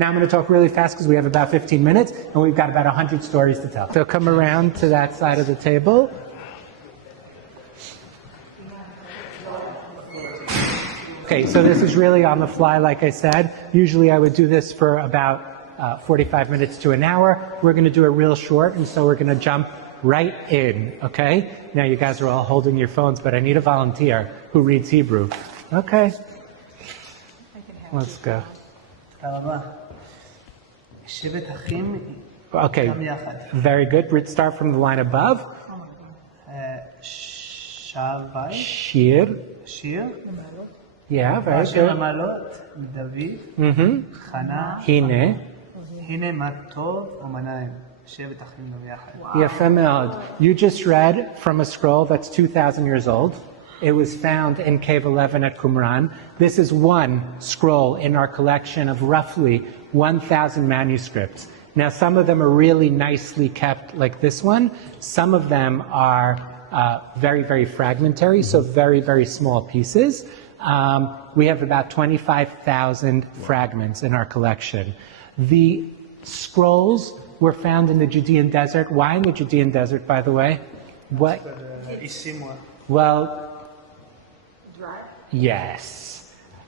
Now I'm going to talk really fast because we have about 15 minutes and we've got about 100 stories to tell. So come around to that side of the table. Okay, so this is really on the fly, like I said. Usually I would do this for about 45 minutes to an hour. We're going to do it real short, and so we're going to jump right in, okay? Now you guys are all holding your phones, but I need a volunteer who reads Hebrew. Okay. Let's go. Okay, very good. Let's start from the line above. Shir. Yeah, very good. Hine. You just read from a scroll that's 2,000 years old. It was found in Cave 11 at Qumran. This is one scroll in our collection of roughly 1,000 manuscripts. Now, some of them are really nicely kept, like this one. Some of them are very, very fragmentary, so very, very small pieces. We have about 25,000 fragments in our collection. The scrolls were found in the Judean desert. Why in the Judean desert, by the way? What? Well, yes.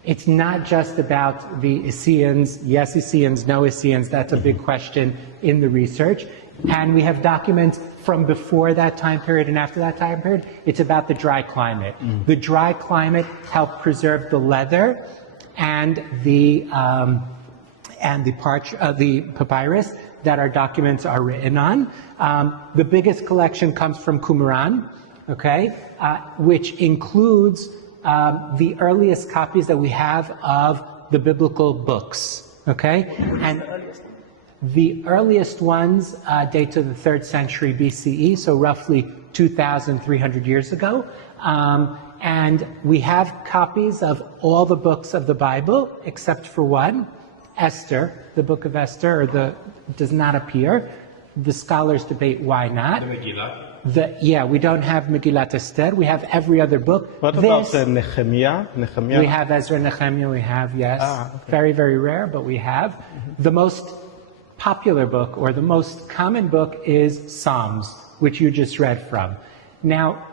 It's not just about the Essenes, yes Essenes, no Essenes. That's a big question in the research. And we have documents from before that time period and after that time period. It's about the dry climate. The dry climate helped preserve the leather and the papyrus that our documents are written on. The biggest collection comes from Qumran, okay, which includes the earliest copies that we have of the biblical books, okay? And the earliest ones date to the 3rd century BCE, so roughly 2,300 years ago. And we have copies of all the books of the Bible, except for one, Esther, the book of Esther, does not appear. The scholars debate why not. The Megillah. We don't have Megillat Esther. We have every other book. What about Nehemiah? We have Ezra and Nehemiah, we have, yes. Okay. Very, very rare, but we have. The most popular book, or the most common book, is Psalms, which you just read from. Now,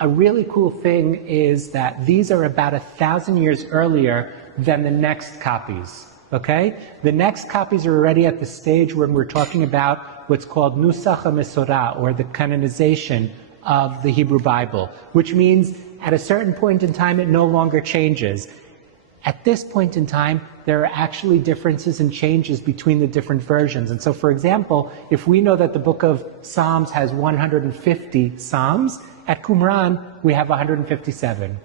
a really cool thing is that these are about 1,000 years earlier than the next copies. Okay? The next copies are already at the stage when we're talking about what's called Nusach HaMesorah, or the canonization of the Hebrew Bible, which means at a certain point in time it no longer changes. At this point in time, there are actually differences and changes between the different versions. And so, for example, if we know that the book of Psalms has 150 Psalms, at Qumran we have 157.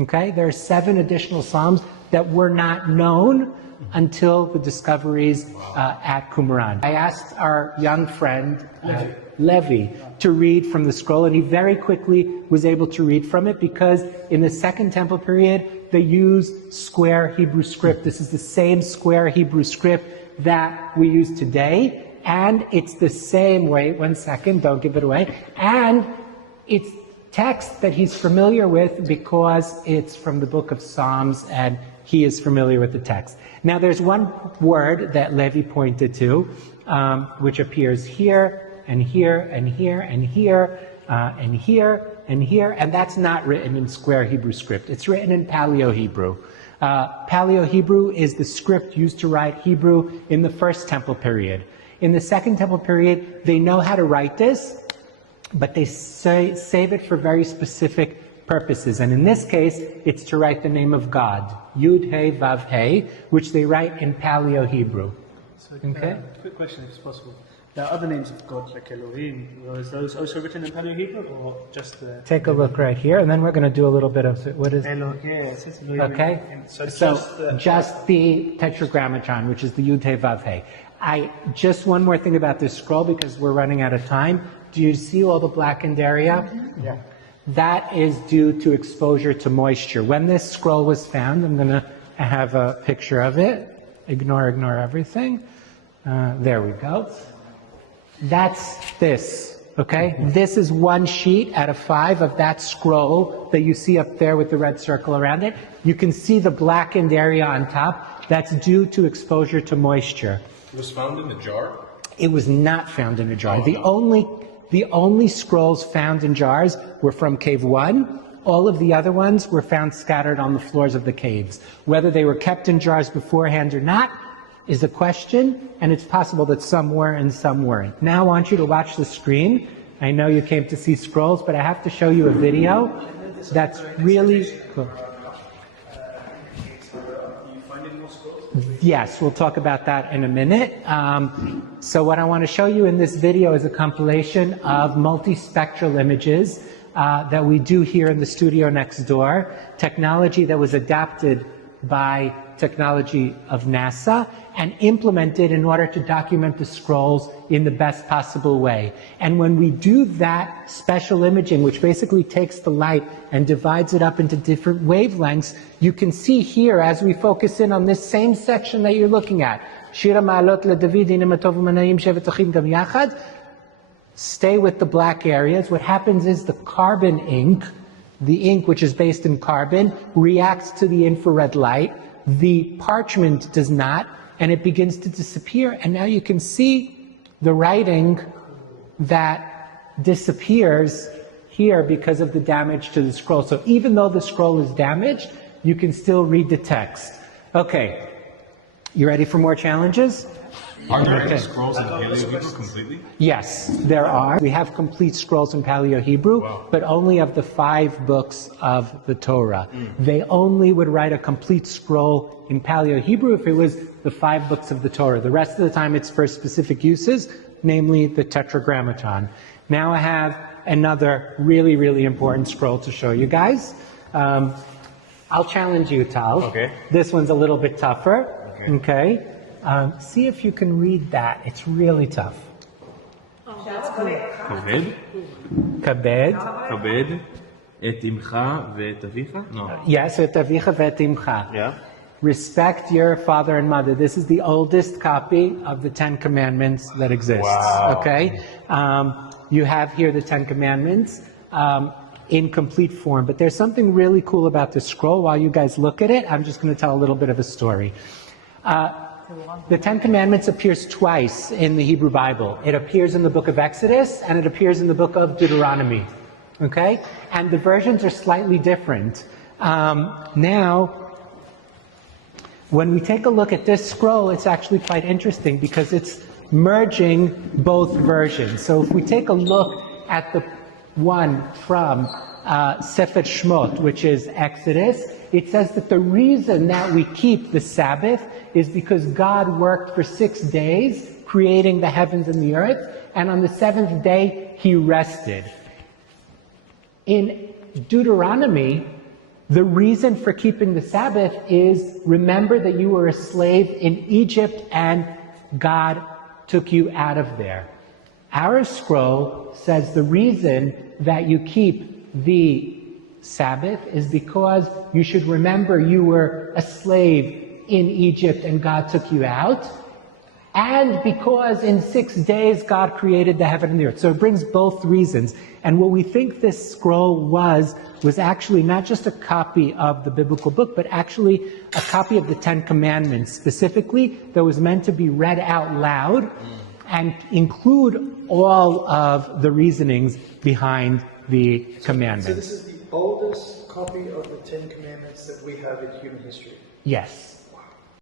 Okay? There are 7 additional Psalms that were not known until the discoveries at Qumran. I asked our young friend, Levi, to read from the scroll, and he very quickly was able to read from it because in the Second Temple period, they used square Hebrew script. This is the same square Hebrew script that we use today, and it's the same, wait 1 second, don't give it away, and it's text that he's familiar with because it's from the book of Psalms and he is familiar with the text. Now there's one word that Levi pointed to, which appears here, and here, and here, and here, and here, and here, and that's not written in square Hebrew script. It's written in Paleo-Hebrew. Paleo-Hebrew is the script used to write Hebrew in the First Temple period. In the Second Temple period, they know how to write this, but they save it for very specific purposes. And in this case, it's to write the name of God, Yud He Vav He, which they write in Paleo-Hebrew. So, quick question, if it's possible. There are other names of God, like Elohim. Are those also written in Paleo-Hebrew, or just the... Take a look right here, and then we're going to do a little bit of... What is... Elohim. Okay? So just the Tetragrammaton, which is the Yud He Vav He. Just one more thing about this scroll, because we're running out of time. Do you see all the blackened area? Mm-hmm. Yeah. That is due to exposure to moisture. When this scroll was found, I'm going to have a picture of it. Ignore everything. There we go. That's this, okay? This is one sheet out of 5 of that scroll that you see up there with the red circle around it. You can see the blackened area on top. That's due to exposure to moisture. It was found in a jar? It was not found in a jar. The only scrolls found in jars were from Cave 1. All of the other ones were found scattered on the floors of the caves. Whether they were kept in jars beforehand or not is a question, and it's possible that some were and some weren't. Now I want you to watch the screen. I know you came to see scrolls, but I have to show you a video that's really cool. Yes, we'll talk about that in a minute. So what I want to show you in this video is a compilation of multispectral images that we do here in the studio next door, technology that was adapted by technology of NASA and implemented in order to document the scrolls in the best possible way. And when we do that special imaging, which basically takes the light and divides it up into different wavelengths, you can see here as we focus in on this same section that you're looking at. Shira ma'alot leDavid, hine ma tov u'mana'im shevet achim gam yachad. Stay with the black areas. What happens is the carbon ink, the ink which is based in carbon, reacts to the infrared light. The parchment does not, and it begins to disappear. And now you can see the writing that disappears here because of the damage to the scroll. So even though the scroll is damaged, you can still read the text. Okay, you ready for more challenges? Are there any scrolls in Paleo-Hebrew completely? Yes, there are. We have complete scrolls in Paleo-Hebrew, but only of the 5 books of the Torah. They only would write a complete scroll in Paleo-Hebrew if it was the 5 books of the Torah. The rest of the time it's for specific uses, namely the Tetragrammaton. Now I have another really, really important scroll to show you guys. I'll challenge you, Tal. Okay. This one's a little bit tougher. Okay. See if you can read that. It's really tough. כבד? Kabed. כבד את אמך ואת אביך? No. Yes, et avicha ve'et imcha. Yeah. Respect your father and mother. This is the oldest copy of the 10 Commandments that exists. Wow. Okay? You have here the 10 Commandments in complete form. But there's something really cool about this scroll. While you guys look at it, I'm just going to tell a little bit of a story. The 10 Commandments appears twice in the Hebrew Bible. It appears in the book of Exodus and it appears in the book of Deuteronomy. Okay? And the versions are slightly different. Now, when we take a look at this scroll, it's actually quite interesting because it's merging both versions. So if we take a look at the one from Sefer Shmot, which is Exodus, it says that the reason that we keep the Sabbath is because God worked for 6 days, creating the heavens and the earth, and on the 7th day, He rested. In Deuteronomy, the reason for keeping the Sabbath is, remember that you were a slave in Egypt and God took you out of there. Our scroll says the reason that you keep the Sabbath is because you should remember you were a slave in Egypt and God took you out, and because in 6 days God created the heaven and the earth. So it brings both reasons. And what we think this scroll was actually not just a copy of the biblical book, but actually a copy of the 10 Commandments, specifically that was meant to be read out loud and include all of the reasonings behind the commandments. So this is the oldest copy of the 10 Commandments that we have in human history. Yes.